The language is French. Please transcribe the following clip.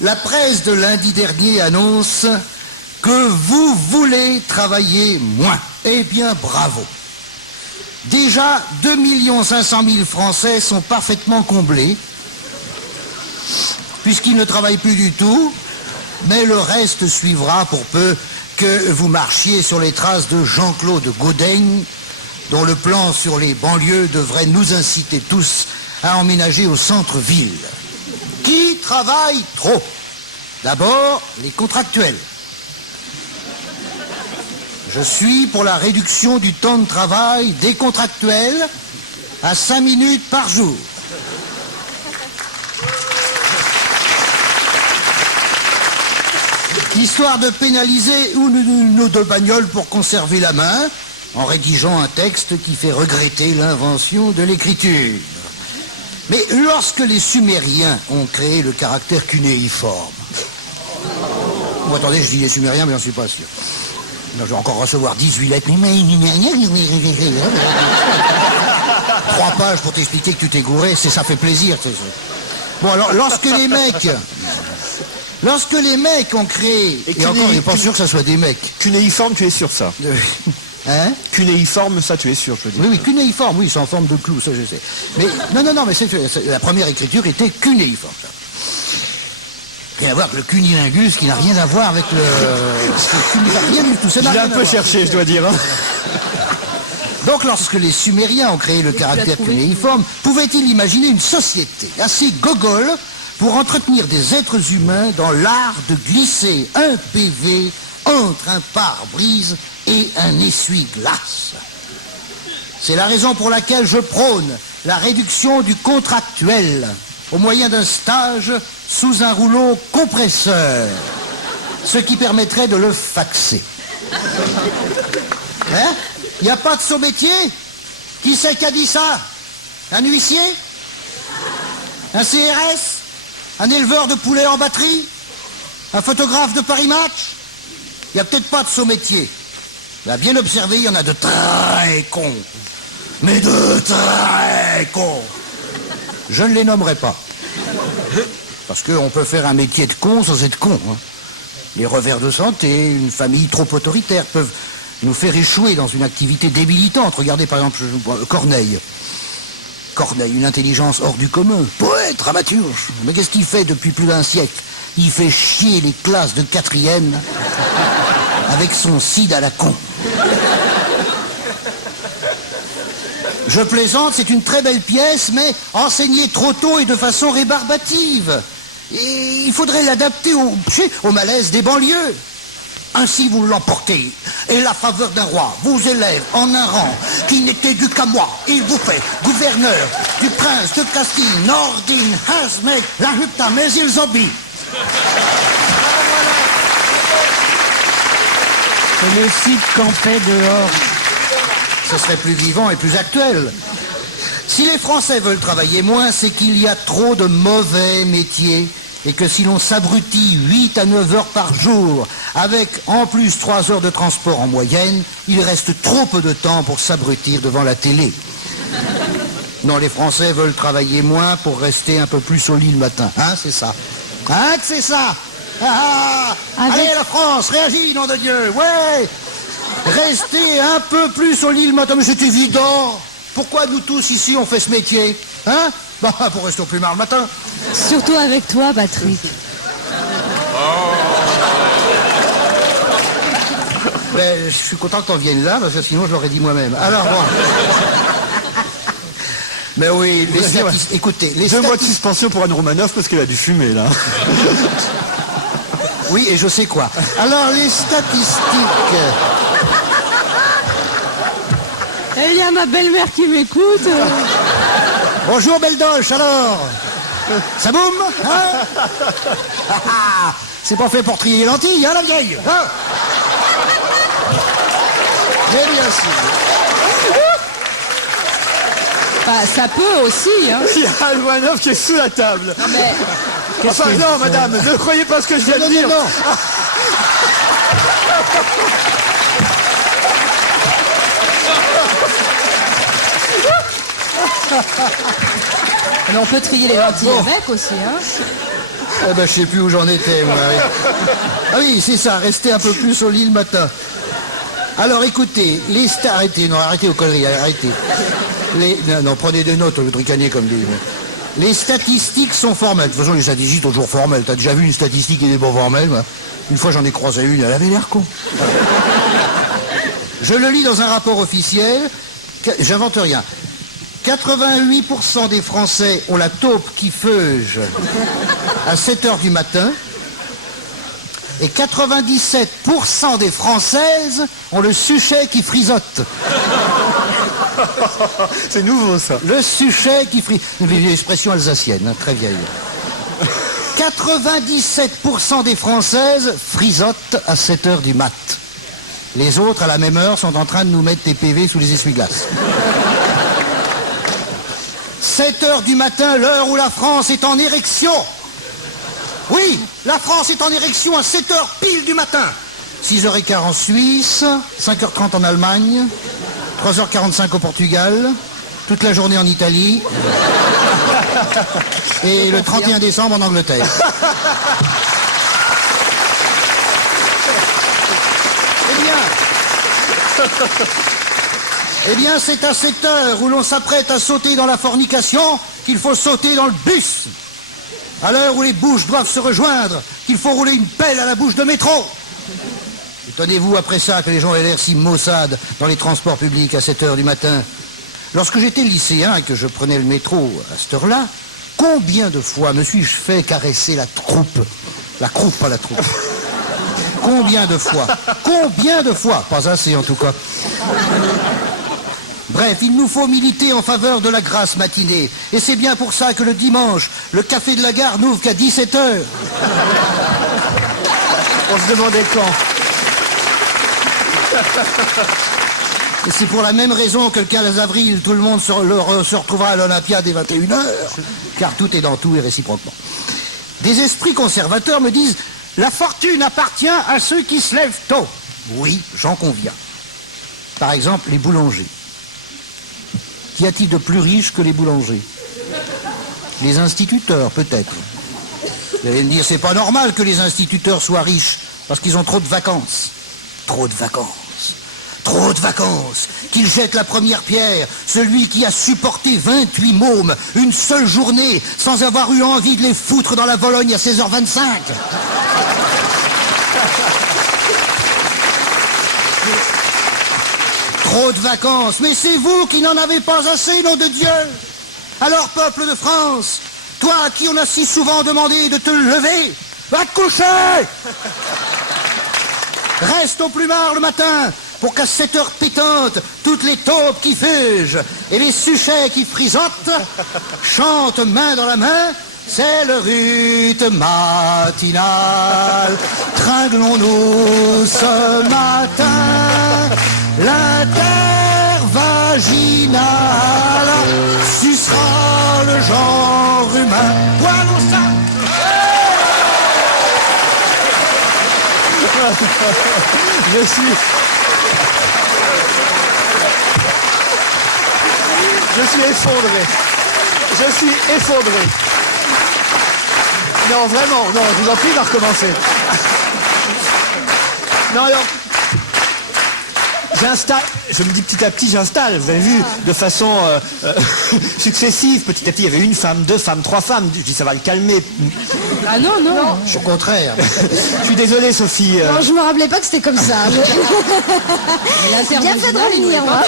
La presse de lundi dernier annonce que vous voulez travailler moins. Eh bien, bravo. Déjà, 2 500 000 Français sont parfaitement comblés, puisqu'ils ne travaillent plus du tout, mais le reste suivra pour peu que vous marchiez sur les traces de Jean-Claude Gaudaigne, dont le plan sur les banlieues devrait nous inciter tous à emménager au centre-ville. Qui travaille trop? D'abord, les contractuels. Je suis pour la réduction du temps de travail des contractuels à 5 minutes par jour. Histoire de pénaliser nos deux bagnoles pour conserver la main, en rédigeant un texte qui fait regretter l'invention de l'écriture. Mais lorsque les Sumériens ont créé le caractère cunéiforme... Bon, attendez, je dis les Sumériens, mais j'en suis pas sûr. Non, je vais encore recevoir 18 lettres. 3 pages pour t'expliquer que tu t'es gouré, ça fait plaisir. Bon, alors, lorsque les mecs ont créé... Et encore, il n'est pas sûr que ça soit des mecs. Cunéiforme, tu es sûr ça? Hein? Cunéiforme, ça tu es sûr, je veux dire. Oui, cunéiforme, oui, c'est en forme de clou, ça je sais. Mais non, mais la première écriture était cunéiforme. Rien à voir avec le cunilingus, qui n'a rien à voir avec le... Rien du tout, je l'ai un peu cherché, je dois dire. Hein. Donc, lorsque les Sumériens ont créé le caractère cunéiforme, pouvaient-ils imaginer une société assez gogole pour entretenir des êtres humains dans l'art de glisser un PV entre un pare-brise et un essuie-glace? C'est la raison pour laquelle je prône la réduction du contractuel au moyen d'un stage sous un rouleau compresseur, ce qui permettrait de le faxer. Hein? Il n'y a pas de sous-métier? Qui c'est qui a dit ça? Un huissier? Un CRS? Un éleveur de poulets en batterie? Un photographe de Paris Match? Il n'y a peut-être pas de sous-métier. Là, bien observé, il y en a de très cons. Mais de très cons. Je ne les nommerai pas. Parce qu'on peut faire un métier de con sans être con. Hein. Les revers de santé, une famille trop autoritaire peuvent nous faire échouer dans une activité débilitante. Regardez par exemple Corneille. Corneille, une intelligence hors du commun. Poète, dramaturge. Mais qu'est-ce qu'il fait depuis plus d'un siècle? Il fait chier les classes de 4e avec son cid à la con. Je plaisante, c'est une très belle pièce, mais enseignée trop tôt et de façon rébarbative. Et il faudrait l'adapter au malaise des banlieues. Ainsi vous l'emportez, et la faveur d'un roi vous élève en un rang qui n'était dû qu'à moi. Il vous fait gouverneur du prince de Castille, Nordin, Hasmek, la Hupta, mais ils obéissent. Et le Cid campait dehors. Ce serait plus vivant et plus actuel. Si les Français veulent travailler moins, c'est qu'il y a trop de mauvais métiers et que si l'on s'abrutit 8 à 9 heures par jour, avec en plus 3 heures de transport en moyenne, il reste trop peu de temps pour s'abrutir devant la télé. Non, les Français veulent travailler moins pour rester un peu plus au lit le matin. Hein, c'est ça. Hein, que c'est ça. Allez, la France, réagis, nom de Dieu. Ouais. Restez un peu plus au lit le matin, mais c'est évident. Pourquoi nous tous ici on fait ce métier? Hein? Bah, pour rester au plus marre le matin. Surtout avec toi, Patrick. Mais je suis content que t'en viennes là, parce que sinon je l'aurais dit moi-même. Alors bon. Mais oui, les statistiques. Écoutez, les 2 mois de suspension pour Anne Romanoff parce qu'elle a dû fumer là. Oui, et je sais quoi. Alors les statistiques. Il y a ma belle-mère qui m'écoute. Bonjour Beldoche, alors. Ça boum, hein? C'est pas fait pour trier les lentilles, hein, la vieille, hein? Mais bien sûr. Bah, ça peut aussi, hein. Il y a Anne Romanoff qui est sous la table. Non, mais... Enfin, non, madame, ne croyez pas ce que je viens de dire. Non. Mais on peut trier les lentilles avec aussi, hein. Eh ben, je sais plus où j'en étais, moi. Ah oui, c'est ça, rester un peu plus au lit le matin. Alors, écoutez, les stars... Arrêtez aux conneries, arrêtez. Non, prenez des notes, le tricaner comme des... Les statistiques sont formelles. De toute façon, les statistiques sont toujours formelles. T'as déjà vu une statistique qui n'est pas formelle, moi? Une fois, j'en ai croisé une, elle avait l'air con. Je le lis dans un rapport officiel. J'invente rien. 88% des Français ont la taupe qui feuge à 7h du matin. Et 97% des Françaises ont le suchet qui frisote. C'est nouveau, ça. Le suchet qui frisote. Une vieille expression alsacienne, hein, très vieille. 97% des Françaises frisotent à 7h du mat. Les autres, à la même heure, sont en train de nous mettre des PV sous les essuie-glaces. 7h du matin, l'heure où la France est en érection. Oui, la France est en érection à 7h pile du matin. 6h15 en Suisse, 5h30 en Allemagne, 3h45 au Portugal, toute la journée en Italie et le 31 décembre en Angleterre. Eh bien, c'est à cette heure où l'on s'apprête à sauter dans la fornication qu'il faut sauter dans le bus. À l'heure où les bouches doivent se rejoindre, qu'il faut rouler une pelle à la bouche de métro. Étonnez-vous après ça que les gens aient l'air si maussades dans les transports publics à 7h du matin. Lorsque j'étais lycéen et que je prenais le métro à cette heure-là, combien de fois me suis-je fait caresser la troupe? La croupe, pas la troupe. Combien de fois? Combien de fois? Pas assez en tout cas. Bref, il nous faut militer en faveur de la grasse matinée. Et c'est bien pour ça que le dimanche, le café de la gare n'ouvre qu'à 17h. On se demandait quand. Et c'est pour la même raison que le 15 avril, tout le monde se retrouvera à l'Olympia dès 21h. Car tout est dans tout et réciproquement. Des esprits conservateurs me disent « La fortune appartient à ceux qui se lèvent tôt ». Oui, j'en conviens. Par exemple, les boulangers. Qu'y a-t-il de plus riche que les boulangers? Les instituteurs, peut-être. Vous allez me dire, c'est pas normal que les instituteurs soient riches, parce qu'ils ont trop de vacances. Trop de vacances. Trop de vacances. Qu'ils jettent la première pierre, celui qui a supporté 28 mômes, une seule journée, sans avoir eu envie de les foutre dans la Vologne à 16h25. Trop de vacances, mais c'est vous qui n'en avez pas assez, nom de Dieu. Alors, peuple de France, toi à qui on a si souvent demandé de te lever, va te coucher. Reste au plumard le matin, pour qu'à 7h pétantes, toutes les taupes qui fugent et les suchets qui frisotent chantent main dans la main. C'est le rite matinal. Tringlons-nous ce matin l'intervaginal. Sucera le genre humain. Voilà ça. Je suis effondré. Je suis effondré. Non, vraiment, non, je vous en prie, il va recommencer. Non, alors, j'installe, je me dis petit à petit, j'installe, vous avez vu, de façon successive. Petit à petit, il y avait une femme, deux femmes, trois femmes. Je dis, ça va le calmer. Ah non, non. Au contraire. Je suis désolé, Sophie. Non, je me rappelais pas que c'était comme ça. Bien fait de revenir, moi.